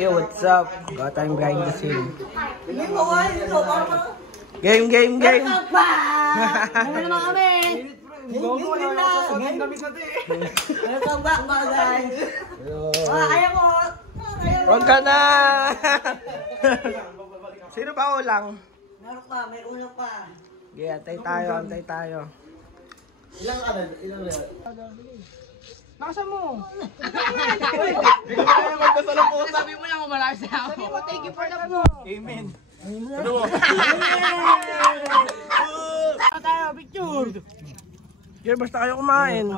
Yo, what's up? Got time behind the scene. Game! Ano naman kami? Game na! Welcome back mga guys! Ayaw mo! Huwag ka na! Sino pa ulang? Meron pa, may ulo pa. Okay, antay tayo. Ilang level? Nasa mo? Sabi mo lang umalasa ako. Sabi mo, thank you for the mo. Amen. Ano mo? Tayo, picture! Okay, basta kayo kumain.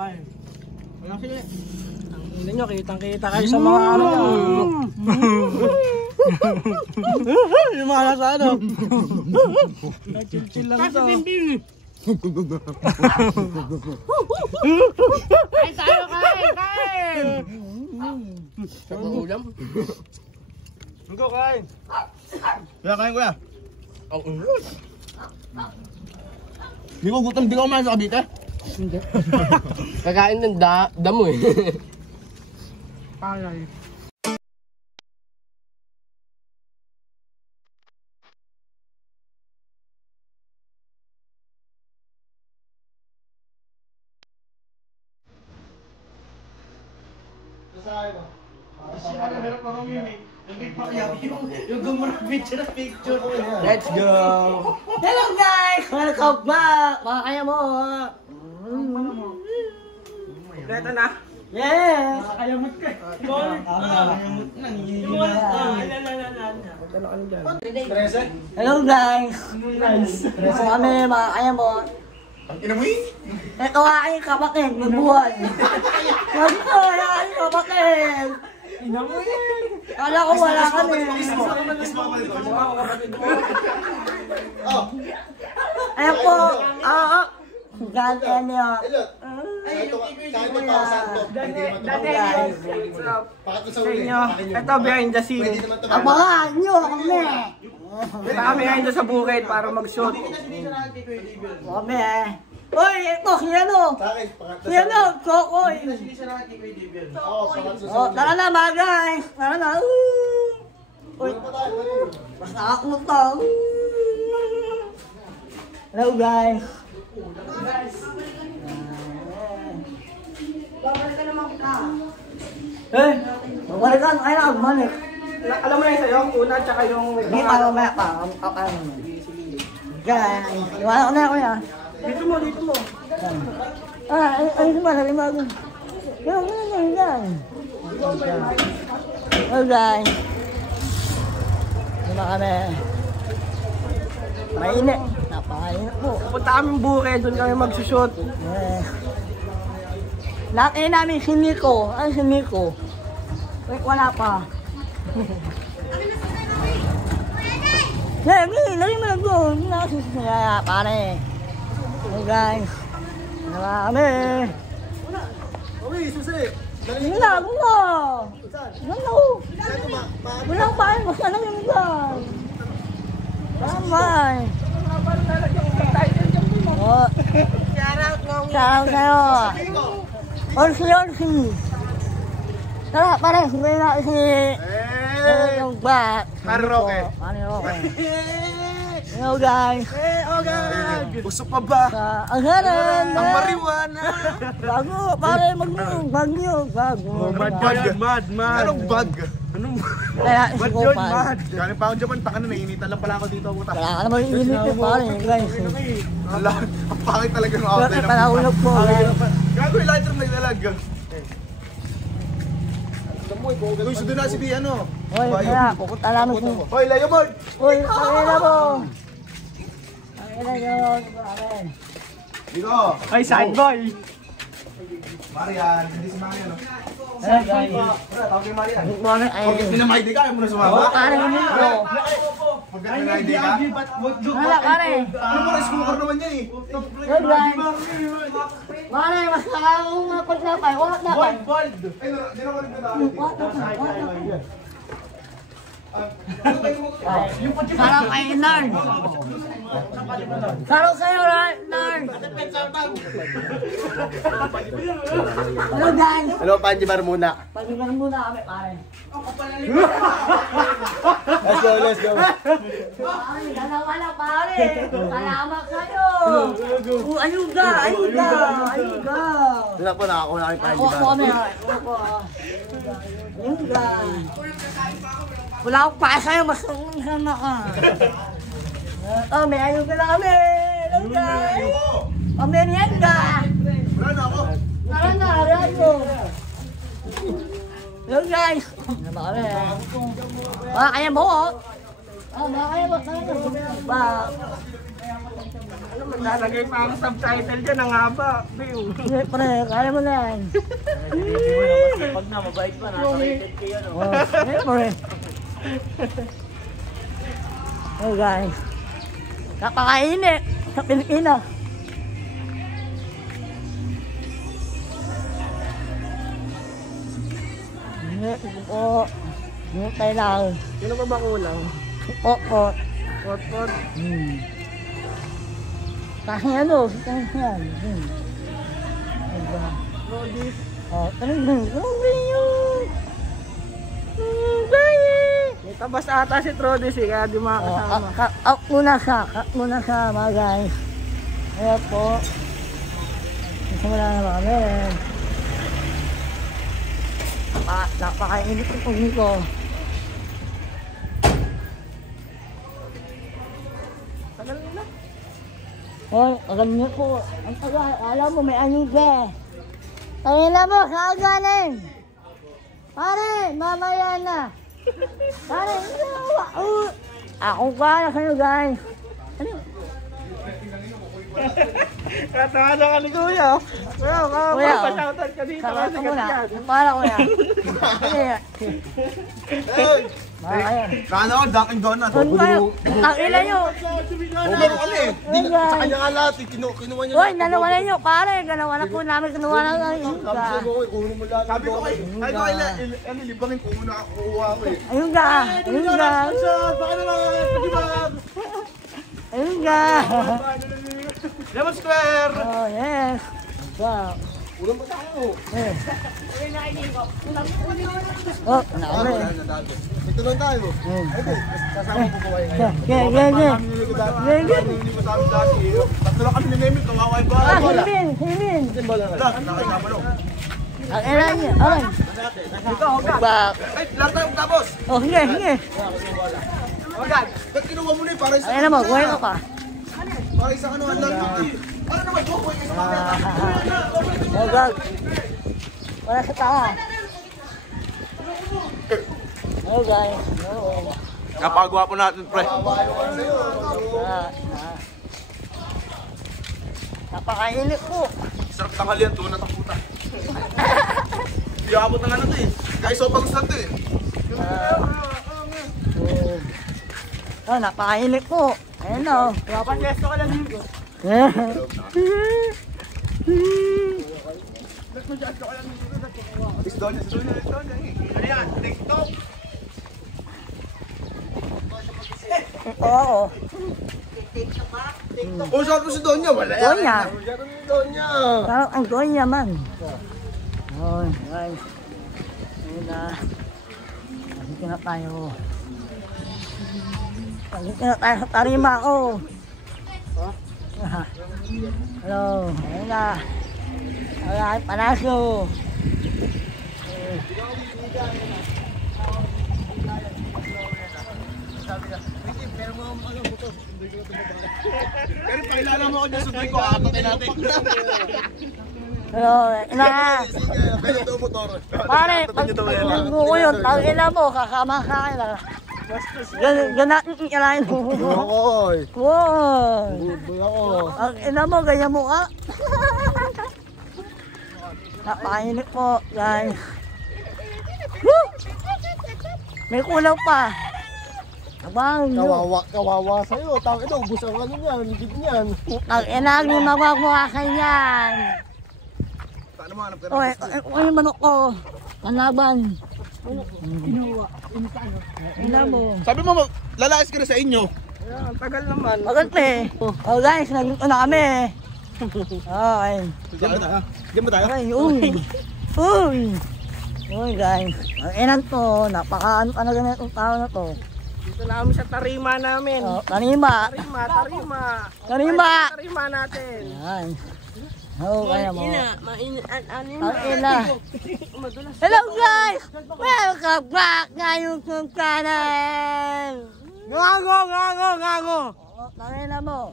Hindi nyo, kitang-kita kayo sa mga ano. Yung mga nasa ano. Chill lang to. Kain tayo, kain! Saan ulam? Go, kain. Kuya, kain kuya. Di ko gutom, di ko kumain sa Cavite. Hindi. Kakain ng damo eh. Palay. Yung gumura picture. Let's go! Hello guys! Welcome back! Mga kaya mo! Kompleto na. Yes! Nakakayamot ka. Nakakayamot na. Magkano ka dyan? Hello guys! Ito kami mga kaya mo. Ang inamoy? Ito aking kapatid, magbuhay. Ito aking kapatid. Kala ko wala kami. Ayan po. Ganyan niya. Sa inyo, ito behind the scene. Abangan nyo kami. Kita kami ngayon doon sa bukid para mag-shoot. Kami Uy, ito, sino? Sino? Kokoy. Tara na mga guys. Tara na. Uy, basta ako to. Hello guys. Babalik ka naman ka. Eh, babalik ka. Kaya na bumalik. Alam mo na yung sa'yo, una tsaka yung... Hindi pa mamaya pa. Guys, iwala ko na ako yan. Dito mo. Ano ba? Sabi mo ako. Yan. Oh guys. Diba kami? Mainit. Napakainit po. Punta kami bukid, doon kami mag-shoot. Laki namin si Nico. Ano si Nico? Wait, wala pa. Lagi mo lang doon. Hindi na kasi sinaya, pare. Hey guys. Diba kami? Uy, susi. Hindi na, bunga. Ano? Walang pain, basta lang yung guys. Tamay. Shoutout sa'yo. Orsi. Tara, pare, sabihin natin si... Yung bat. Mari Roque. Hello guys. Usok pa ba? Ang haran. Ang marijuana. Bago, pare, bagyo. Mad. Anong bag? Kaya Ba't isiko yun, pa. mad? Galing pa ako dyan, taka na, nainitan lang pala ako dito. Puta. Wala ka naman init eh, pare, guys. Ala, ang pangit talaga ng outline. Bakit pala ulog po, guys. Gago yung lighter nagdalag. Uy, sudo na si B, ano? Hoy, kaya, pupunta namin po. Hoy, Leo Board! Hoy, pakila mo. Pakila nyo. Dito! Ay, side boy. Marian, hindi si Marian, no? Hey guys. Tawag kay Marian. Good morning, Pag ay. pinama-ID ka, ayaw mo na sumama. Pare, hindi ko. Pag pinama-ID ka. Wala, pare. Ano mo, smoker naman yan eh. Good guys. Pare, mas nakakong pagkapay. Wala na pa. Ay, di na ko rin pinama-ID. What? Sarap kay Nard. Sarap sa'yo, Nard. Hello, guys. Hello, Panjibar muna. Pag-ibaran muna kami, pare. Let's go. Pare, dalawa na, pare. Salamat sa'yo. Ayuda. Doon na po, nakakuha na kami Kuha ko kami, Ayuda. Wala akong pa sa'yo, mas sana ka. Oh, may ayuda na kami. Hello, guys. Pamerienda. Wala na ako. Tara na, radyo. Hello, guys. Ano ba kami? Kaya mo, kaya mo. Ba? Ano man nalagay pa ang subtitle dyan, ang haba. Biyo. Pre, kaya mo na yan. Pag na, mabait pa, nasa rated kayo, no? Pre. Oh, guys. Napakainit sa Pilipinas. Oo. Hintay lang. Sino pa ba kulang? Pot. Pot. Kasi ano, yan. Diba? Rodis. Talagang yun. May tabas ata si Rodis eh, kaya di makakasama. Muna siya, mga guys. Kaya po. Simula na namin. Napakainit ang pugni ko. Tagal na. Hoy, alam niyo po. Ang tagal, alam mo may anyuga. Tangina mo, kaganin. Pare, mamaya na. Pare, ako kaya kayo, guys. Ano? Katawa ka ni Kuya. Kuya, pa-shoutout ka dito. Sama Kasi ka muna. yan. Para ko yan. Hey! Ayan. Kano ako, Dunkin' Donuts. Doon kayo. Tangina nyo. Bumaro kami. Sa kanya nga lahat, kinuha niya. Hoy, nanawalan nyo, pare. Ganawa na po namin. Kinuha na ng ayuga. Sabi ko kay libangin ko muna ako kuha ko eh. Ayuga. Baka naman, Ayuga. Lemon Square! Oh, yes. Wow. Ulang pa tayo. Eh. Oh, nakuli. Ito lang tayo. Kasama ko po kayo ngayon. Yeah. Hindi mo sa amin dati. Tatlo lang kami ni-name kung away ba? Ah, Hilmin. Nakasama lang. Ang elan niya. Aray. Back. Ay, lahat tayo tapos. Oh, sige. Agad. Ba't kinuha mo na eh? Para isa Ayan naman, kuhay ko ka. Para isa ka naman lang. Para naman, buhay ka sa mamaya. Oh, gag. Wala sa tanga. Oh, guys. Oh. Napagawa po natin, pre. Napakainit po. Sarap tanghalian, doon nataputan. Hindi abot ng ano to eh. Guys, so pag gusto to eh. Oh, napakainit po. Ayan o. Papachesto ka lang dito. Isdonya. Ano yan? TikTok. Oo. Kung saan mo si Donya, wala yan. Donya. Donya. Parang ang Donya man. Oh, guys. Ayun na. Pagkikin na tayo. Pagkikin na tayo sa tarima ko. Hello. Ayun na. Alright, Panasyo. Pero pakilala mo ako dyan, sabay ko, akapatay natin. Hello, ina. Pero ito motor. Pare, pag tunggu ko yun, tangina mo, kasama ka kayo. Ganatin ikalain mo. Oy. Wow. Boy ako. Ang ina mo, ganyan mo ka. Napakainit po, guys. Woo! May kulang pa. Abang, Kawawa sa'yo. Tangin na, ubus ang ano niyan, higit niyan. ang ina, yung magwawa ka yan. Paano mo hanap ka Oy, na? yung manok ko. Panaban. Ginawa. Ina mo. Sabi mo, lalayas ka na sa inyo. Ayan, ang tagal naman. Maganda eh. Oh guys, nagluto na kami. Okay. Diyan ba tayo? Diyan ba tayo? Okay, uy. Uy. Uy guys. Ang inan to, napaka ano talaga na itong tao na to. Dito na kami sa tarima namin. Oh, kanima. Tarima natin. Yan. Oh, kaya mo. Ang ina. Madulas. Hello guys! Welcome back ngayon kong channel! Ngago! Oh, tangina mo.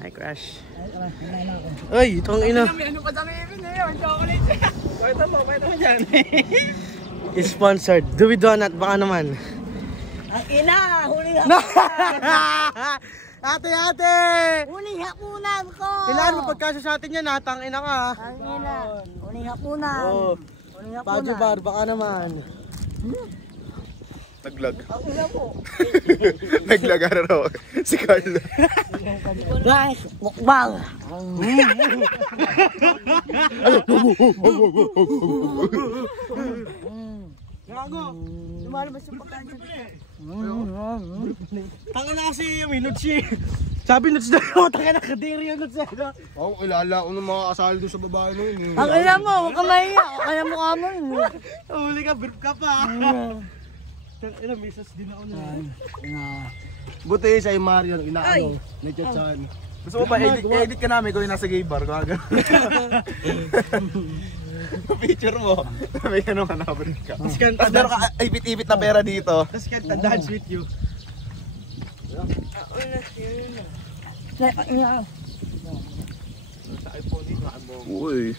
Hi, Crush. Ay, itong ina. Ano pa sa ngipin na yun? Chocolate. Pakita mo dyan. Sponsored. Dewey Donut, baka naman. Ang ina! Huling Ate! hapunan ko! Kailangan mo pagkasya sa atin yan, hatang ina ka. Ang ina! Huling hapunan! Oo. Huling Bajo hapunan! bar, baka naman. Naglag. Ang ina mo! Naglag araw. Si Carlo. Guys, mukbang! Gago! Lumalabas yung pagkain sa Tanga na kasi yung Nuts eh. Sabi Nuts na ako, tanga na kadiri yung Nuts eh. Ako, kilala ko ng mga kasali doon sa babae na yun. Ang ina mo! Huwag ka mahiya! Kaya mo ka mo! Huli ka, brief ka pa. Ina, misas din ako na. Buti sa'yo Mario, inaano, na-chat saan. Gusto mo ba, edit ka namin kung yung nasa gay bar, gaga. Picture mo, may ano ka, nabalik ka. Tapos meron ka ipit-ipit na pera dito. Tapos kanta dance with you. Uy.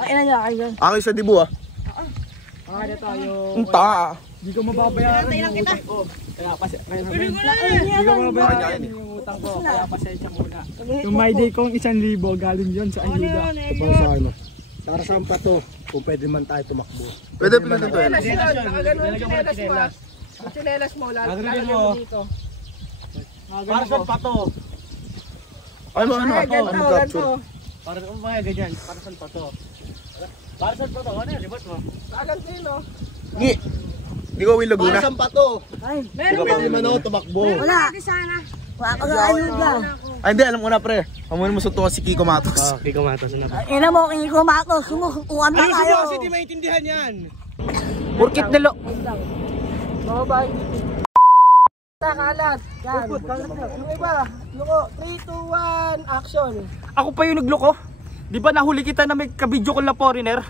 Ang ina niya kayo dyan. Akin sa dibu ah. Ano tayo? Ang taa. Hindi ko mababayaran yung utang ko. Kaya Pwede ko na eh! Hindi ko mababayaran Kanya yung utang ko. Kaya pasensya muna. Yung my day kong 1,000 galing yun sa ayuda. Para sa ano? Para saan pa to? Kung pwede man tayo tumakbo. Pwede pinutin to yan. Chinelas yun. Nakagano yung chinelas mo. Yung chinelas mo. Lalagyan mo dito. Para saan pa to? Ano? Ay, ganito, Ano ganito. capture? Para mga ganyan. Para saan pa to? Para saan pa to? Ano yan? Libot mo? Kaganto yun, no? Ngi. Di ko Will Laguna. Para saan pa to? Ay! Kung pwede man ako tumakbo. Wala! Wala ka sa ayuda! Ay hindi, alam ko na pre. Amunin mo suto si Kiko Matos. Kiko Matos na ba? Ang ina mo, kung kumatos, sumusutuan na tayo! Kasi di maintindihan yan. Purkit nilo. Babay. Kalat. Yan. Yung iba. Luko. 3, 2, 1. Action. Ako pa yung nagloko. Di ba nahuli kita na may kabidyo ko na foreigner?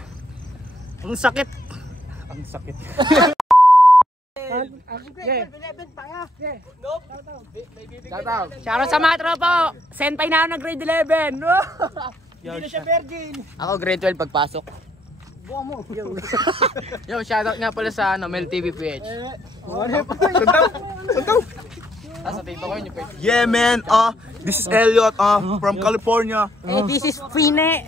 Ang sakit. Ang sakit. Shoutout sa mga tropo. Senpai na ako ng grade 11. Hindi na siya virgin. Ako grade 12 pagpasok. Yo, shoutout nga pala sa Mel TV PH. Sa tito ko yun yung page. Yeah man, this is Elliot from California. Hey, this is Fine.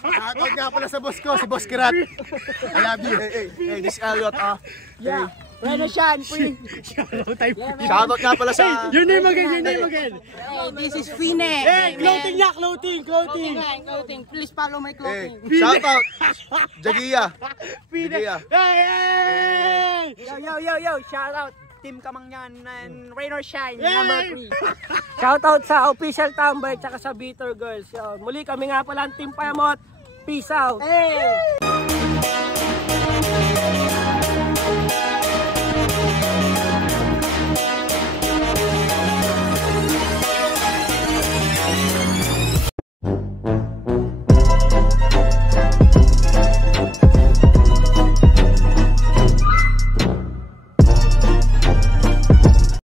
Shoutout nga pala sa boss ko, si Boss Kirat. I love you. Hey, this is Elliot Yeah. Reno Shan, free. Shoutout nga pala sa Your name again, your name again. Hey, this is Fine. Eh, clothing niya, clothing. Clothing. Please follow my clothing. Shoutout Jagiya. Jagiya. Hey! Yo. Shout out Team Kamangyan and Rain or Shine number 3. Shout out sa official Tambay at sa Bitter Girls. Yo, muli kami nga pala ang Team Payamot. Peace out. Hey!